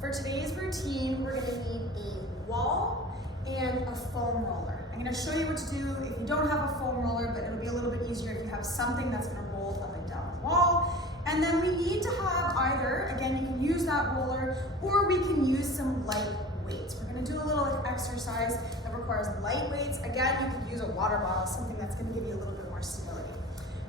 For today's routine, we're gonna need a wall and a foam roller. I'm gonna show you what to do if you don't have a foam roller, but it'll be a little bit easier if you have something that's gonna roll up and down the wall. And then we need to have either, again, you can use that roller, or we can use some light weights. We're gonna do a little exercise that requires light weights. Again, you could use a water bottle, something that's gonna give you a little bit more stability.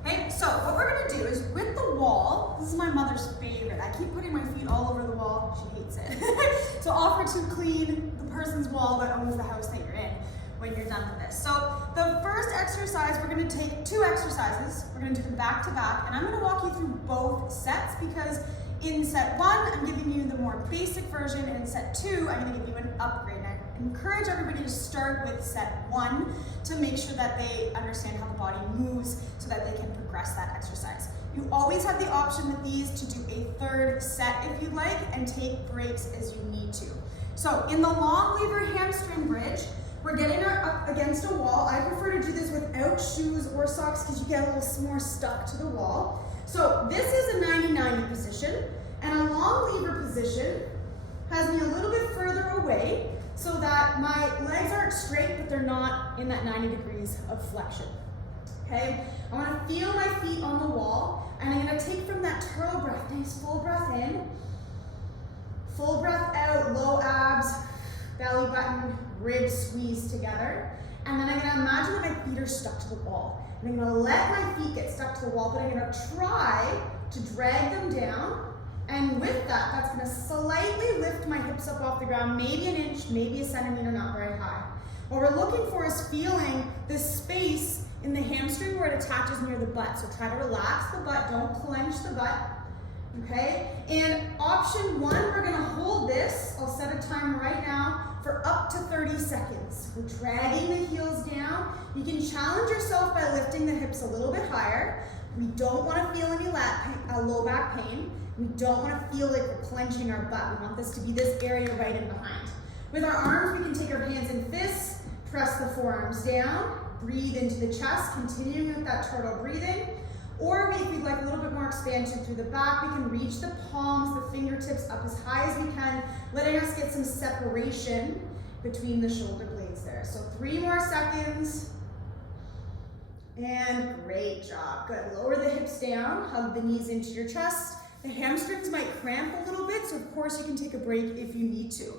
Okay, so what we're gonna do is with the wall, this is my mother's favorite. I keep putting my feet all over the wall, she hates it. So offer to clean the person's wall that owns the house that you're in when you're done with this. So the first exercise, we're gonna take 2 exercises. We're gonna do them back to back, and I'm gonna walk you through both sets because in set 1, I'm giving you the more basic version, and in set 2, I'm gonna give you an upgrade. And I encourage everybody to start with set 1 to make sure that they understand how the body moves so that they can progress that exercise. You always have the option with these to do a 3rd set if you'd like, and take breaks as you need to. So in the long lever hamstring bridge, we're getting up against a wall. I prefer to do this without shoes or socks because you get a little more stuck to the wall. So this is a 90-90 position, and a long lever position has me a little bit further away so that my legs aren't straight, but they're not in that 90 degrees of flexion. Okay, I want to feel my feet on the wall, and I'm going to take from that turtle breath. Nice full breath in, full breath out, low abs, belly button, ribs squeeze together. And then I'm going to imagine that my feet are stuck to the wall. And I'm going to let my feet get stuck to the wall, but I'm going to try to drag them down. And with that, that's going to slightly lift my hips up off the ground, maybe an inch, maybe a centimeter, not very high. What we're looking for is feeling this space in the hamstring where it attaches near the butt. So try to relax the butt, don't clench the butt. Okay, and option 1, we're gonna hold this. I'll set a timer right now for up to 30 seconds. We're dragging the heels down. You can challenge yourself by lifting the hips a little bit higher. We don't wanna feel any low back pain. We don't wanna feel like we're clenching our butt. We want this to be this area right in behind. With our arms, we can take our hands in fists, press the forearms down, breathe into the chest, continuing with that turtle breathing. Or if we'd like a little bit more expansion through the back, we can reach the palms, the fingertips up as high as we can, letting us get some separation between the shoulder blades there. So 3 more seconds. And great job, good. Lower the hips down, hug the knees into your chest. The hamstrings might cramp a little bit, so of course you can take a break if you need to.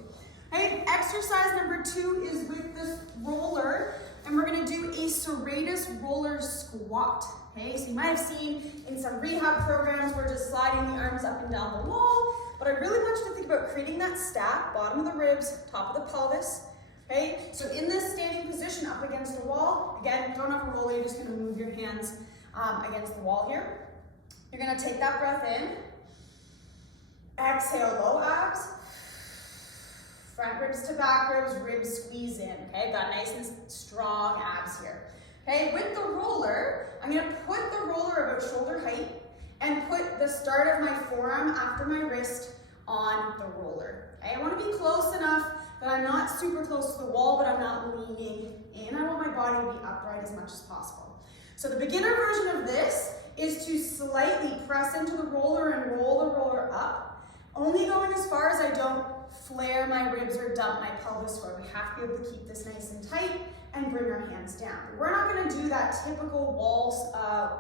All right, exercise number 2 is with this roller, and we're gonna do a Serratus roller squat. Okay, so you might have seen in some rehab programs we're just sliding the arms up and down the wall, but I really want you to think about creating that stack, bottom of the ribs, top of the pelvis. Okay, so in this standing position up against the wall, again, don't have a roller, you're just gonna move your hands against the wall here. You're gonna take that breath in, exhale, low abs, front ribs to back ribs, ribs squeeze in, okay? Got nice and strong abs here. Okay, with the roller, I'm gonna put the roller about shoulder height and put the start of my forearm after my wrist on the roller. Okay, I wanna be close enough that I'm not super close to the wall, but I'm not leaning in. I want my body to be upright as much as possible. So the beginner version of this is to slightly press into the roller and roll the roller up, only going as far as I don't flare my ribs or dump my pelvis forward. We have to be able to keep this nice and tight and bring our hands down. We're not gonna do that typical wall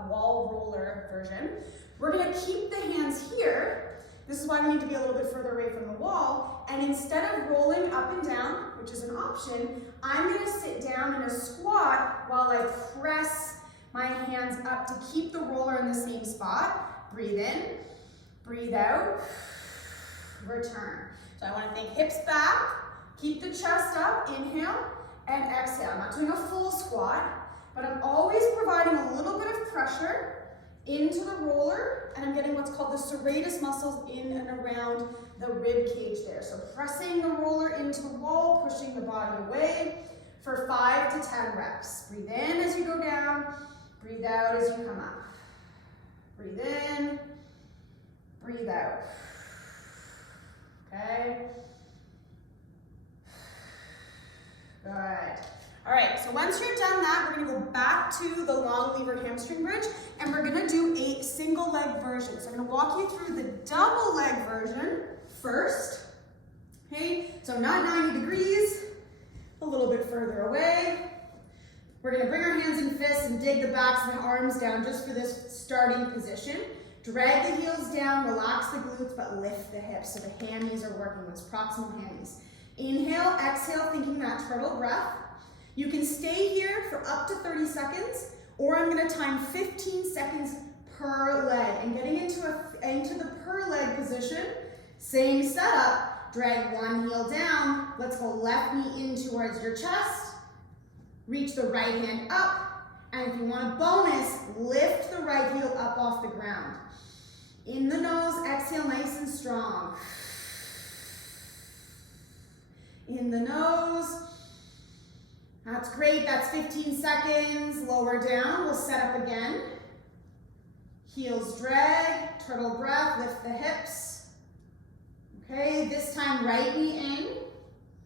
roller version. We're gonna keep the hands here. This is why we need to be a little bit further away from the wall. And instead of rolling up and down, which is an option, I'm gonna sit down in a squat while I press my hands up to keep the roller in the same spot. Breathe in, breathe out, return. So I wanna think hips back, keep the chest up, inhale, and exhale. I'm not doing a full squat, but I'm always providing a little bit of pressure into the roller, and I'm getting what's called the serratus muscles in and around the rib cage there. So pressing the roller into the wall, pushing the body away for 5 to 10 reps. Breathe in as you go down, breathe out as you come up. Breathe in, breathe out. Okay. Good. All right, so once you're done that, we're gonna go back to the long lever hamstring bridge, and we're gonna do a single leg version. So I'm gonna walk you through the double leg version first, So not 90 degrees, a little bit further away. We're gonna bring our hands and fists and dig the backs of the arms down just for this starting position. Drag the heels down, relax the glutes, but lift the hips. So the hammies are working, those proximal hammies. Inhale, exhale, thinking that turtle breath. You can stay here for up to 30 seconds, or I'm gonna time 15 seconds per leg. And getting into the per leg position, same setup, drag one heel down. Let's go left knee in towards your chest. Reach the right hand up. And if you want a bonus, lift the right heel up off the ground. In the nose, exhale nice and strong. In the nose. That's great, that's 15 seconds. Lower down, we'll set up again. Heels drag, turtle breath, lift the hips. Okay, this time right knee in.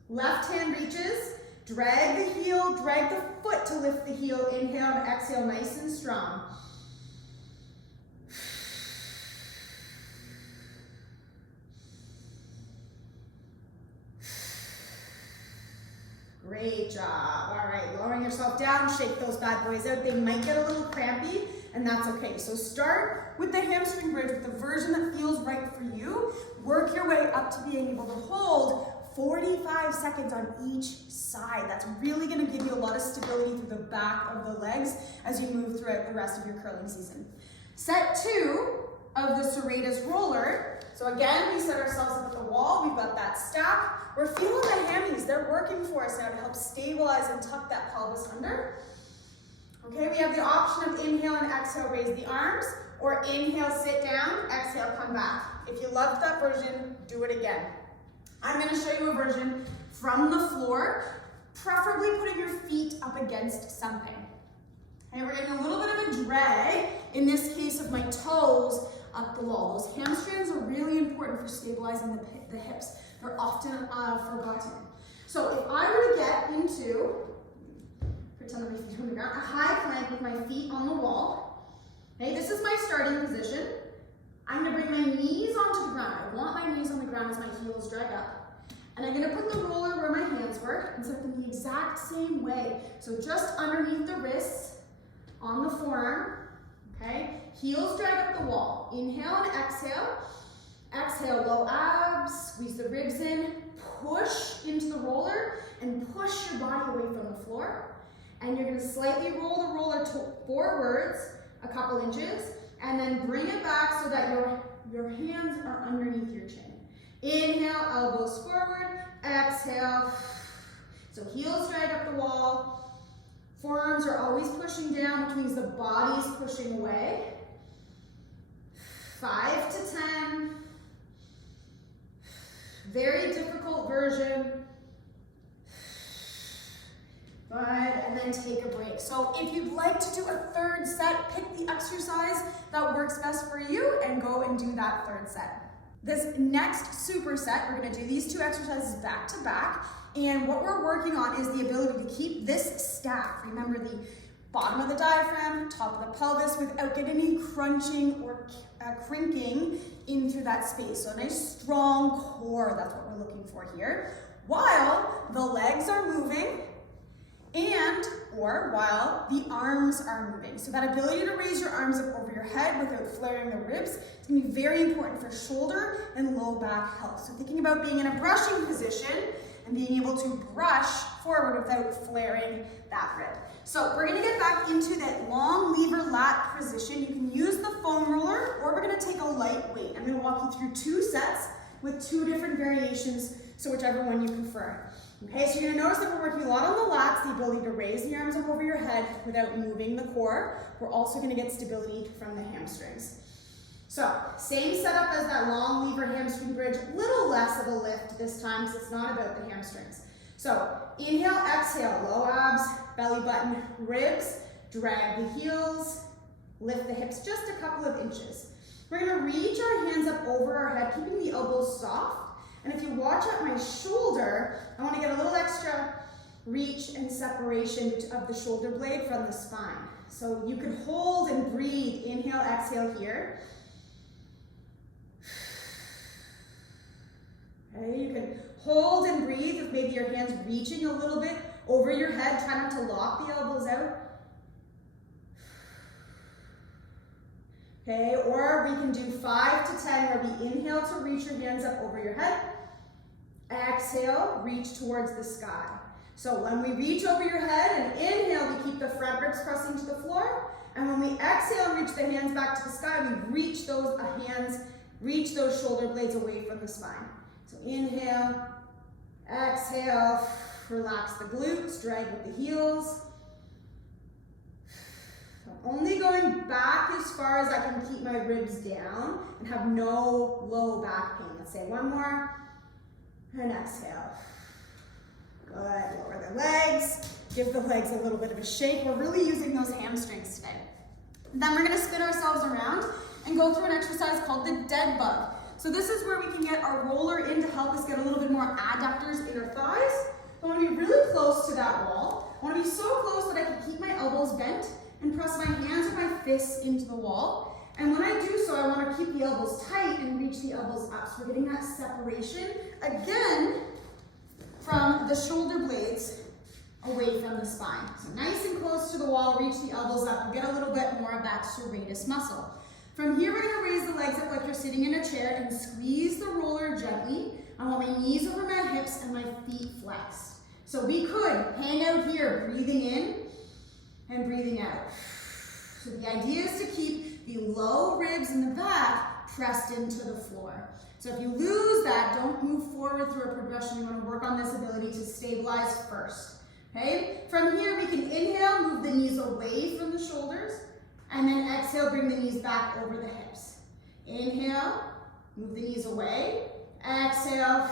Left hand reaches. Drag the heel, drag the foot to lift the heel. Inhale and exhale nice and strong. Great job. All right, lowering yourself down, shake those bad boys out. They might get a little crampy, and that's okay. So start with the hamstring bridge with the version that feels right for you. Work your way up to being able to hold 45 seconds on each side. That's really gonna give you a lot of stability through the back of the legs as you move throughout the rest of your curling season. Set 2 of the Serratus roller. So again, we set ourselves up at the wall. We've got that stack. We're feeling the hammies. They're working for us now to help stabilize and tuck that pelvis under. Okay, we have the option of inhale and exhale, raise the arms, or inhale, sit down, exhale, come back. If you loved that version, do it again. I'm gonna show you a version from the floor, preferably putting your feet up against something. Okay, we're getting a little bit of a drag, in this case of my toes, up the wall. Those hamstrings are really important for stabilizing the hips. They're often forgotten. So if I were to get into, pretend that my feet are on the ground, a high plank with my feet on the wall. Okay, this is my starting position. I'm gonna bring my knees onto the ground. I want my knees on the ground as my heels drag up. And I'm gonna put the roller where my hands were and set them the exact same way. So just underneath the wrists, on the forearm, okay? Heels drag up the wall. Inhale and exhale. Exhale, low abs, squeeze the ribs in, push into the roller, and push your body away from the floor. And you're gonna slightly roll the roller forwards a couple inches, and then bring it back so that your hands are underneath your chin. Inhale, elbows forward, exhale. So heels drag up the wall. Forearms are always pushing down, which means the body's pushing away. 5 to 10. Very difficult version. Good, and then take a break. So if you'd like to do a third set, pick the exercise that works best for you and go and do that third set. This next superset, we're gonna do these 2 exercises back to back. And what we're working on is the ability to keep this stack. Remember the bottom of the diaphragm, top of the pelvis, without getting any crunching or crinking in through that space. So a nice strong core, that's what we're looking for here. While the legs are moving or while the arms are moving. So that ability to raise your arms up over your head without flaring the ribs is gonna be very important for shoulder and low back health. So thinking about being in a brushing position and being able to brush forward without flaring that rib. So we're gonna get back into that long lever lat position. You can use the foam roller, or we're gonna take a light weight. I'm gonna walk you through 2 sets with 2 different variations, so whichever one you prefer. Okay, so you're gonna notice that we're working a lot on the lats, the ability to raise the arms up over your head without moving the core. We're also gonna get stability from the hamstrings. So, same setup as that long lever hamstring bridge, a little less of a lift this time because it's not about the hamstrings. So, inhale, exhale, low abs, belly button, ribs, drag the heels, lift the hips just a couple of inches. We're gonna reach our hands up over our head, keeping the elbows soft. And if you watch at my shoulder, I wanna get a little extra reach and separation of the shoulder blade from the spine. So you can hold and breathe, inhale, exhale here. Okay, you can Hold and breathe with maybe your hands reaching a little bit over your head. Try not to lock the elbows out. Okay, or we can do 5 to 10 where we inhale to reach your hands up over your head. Exhale, reach towards the sky. So when we reach over your head and inhale, we keep the front ribs pressing to the floor. And when we exhale and reach the hands back to the sky, we reach those hands, reach those shoulder blades away from the spine. So inhale, exhale, relax the glutes, drag with the heels. I'm only going back as far as I can keep my ribs down and have no low back pain. Let's say one more, and exhale. Good, lower the legs, give the legs a little bit of a shake. We're really using those hamstrings today. Then we're gonna spin ourselves around and go through an exercise called the Deadbug. So this is where we can get our roller in to help us get a little bit more adductors in our thighs. I wanna be really close to that wall. I wanna be so close that I can keep my elbows bent and press my hands or my fists into the wall. And when I do so, I wanna keep the elbows tight and reach the elbows up. So we're getting that separation, again, from the shoulder blades away from the spine. So nice and close to the wall, reach the elbows up, and get a little bit more of that serratus muscle. From here, we're gonna raise the legs up like you're sitting in a chair and squeeze the roller gently. I want my knees over my hips and my feet flexed. So we could hang out here, breathing in and breathing out. So the idea is to keep the low ribs in the back pressed into the floor. So if you lose that, don't move forward through a progression. You want to work on this ability to stabilize first. Okay? From here, we can inhale, move the knees away from the shoulders, and then exhale, bring the knees back over the hips. Inhale, move the knees away, exhale,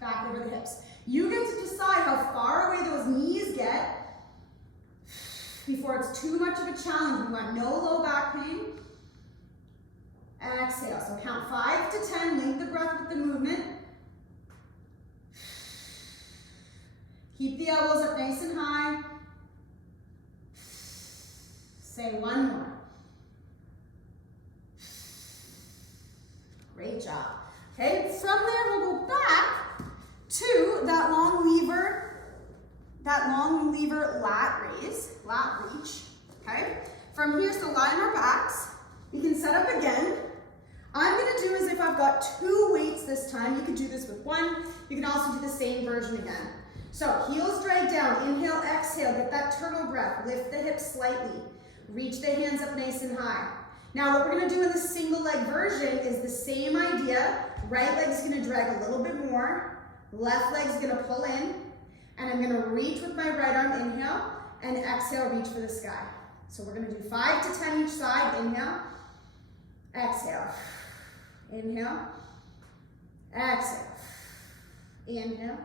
back over the hips. You get to decide how far away those knees get before it's too much of a challenge. We want no low back pain. Exhale, so count 5 to 10, link the breath with the movement. Keep the elbows up nice and high. Say one more. Great job. Okay, from there we'll go back to that long lever lat raise, lat reach. Okay, from here, so lie on our backs. We can set up again. I'm gonna do as if I've got 2 weights this time. You could do this with 1. You can also do the same version again. So heels drag down, inhale, exhale, get that turtle breath, lift the hips slightly, reach the hands up nice and high. Now what we're gonna do in the single leg version is the same idea. Right leg's gonna drag a little bit more, left leg's gonna pull in, and I'm gonna reach with my right arm, inhale, and exhale, reach for the sky. So we're gonna do 5 to 10 each side, inhale, exhale, inhale, exhale, inhale,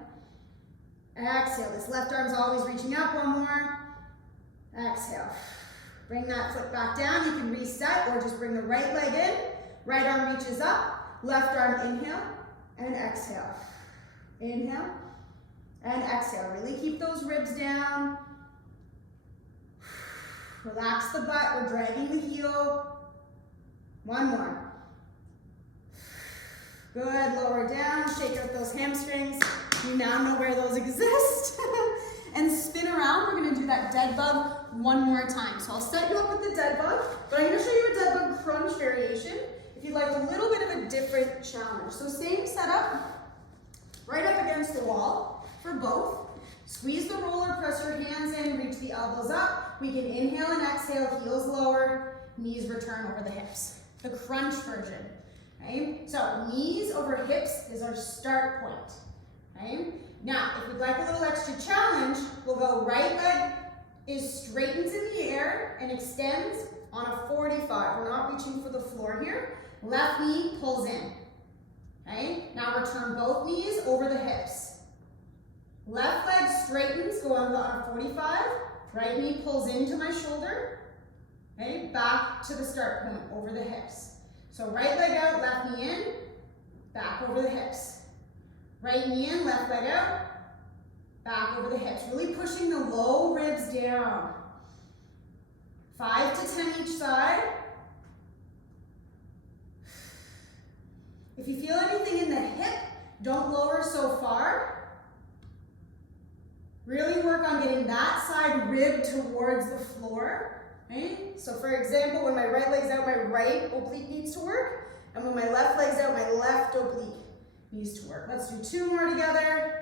exhale. This left arm's always reaching up, one more, exhale. Bring that foot back down, you can reset or just bring the right leg in, right arm reaches up, left arm inhale, and exhale. Inhale, and exhale. Really keep those ribs down. Relax the butt, we're dragging the heel. One more. Good, lower down, shake out those hamstrings. You now know where those exist. And spin around, we're gonna do that dead bug one more time. So I'll set you up with the dead bug, but I'm gonna show you a dead bug crunch variation if you'd like a little bit of a different challenge. So same setup, right up against the wall for both. Squeeze the roller, press your hands in, reach the elbows up. We can inhale and exhale, heels lower, knees return over the hips. The crunch version, right? So knees over hips is our start point, right? Now, if we'd like a little extra challenge, we'll go right leg is straightens in the air and extends on a 45. We're not reaching for the floor here. Left knee pulls in, okay? Now return both knees over the hips. Left leg straightens, go on a 45. Right knee pulls into my shoulder, okay? Back to the start point, over the hips. So right leg out, left knee in, back over the hips. Right knee in, left leg out, back over the hips. Really pushing the low ribs down. 5 to 10 each side. If you feel anything in the hip, Don't lower so far. Really work on getting that side rib towards the floor, okay? So for example, when my right leg's out, my right oblique needs to work, and when my left leg's out, my left oblique needs to work. Let's do 2 more together.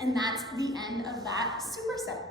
And that's the end of that superset.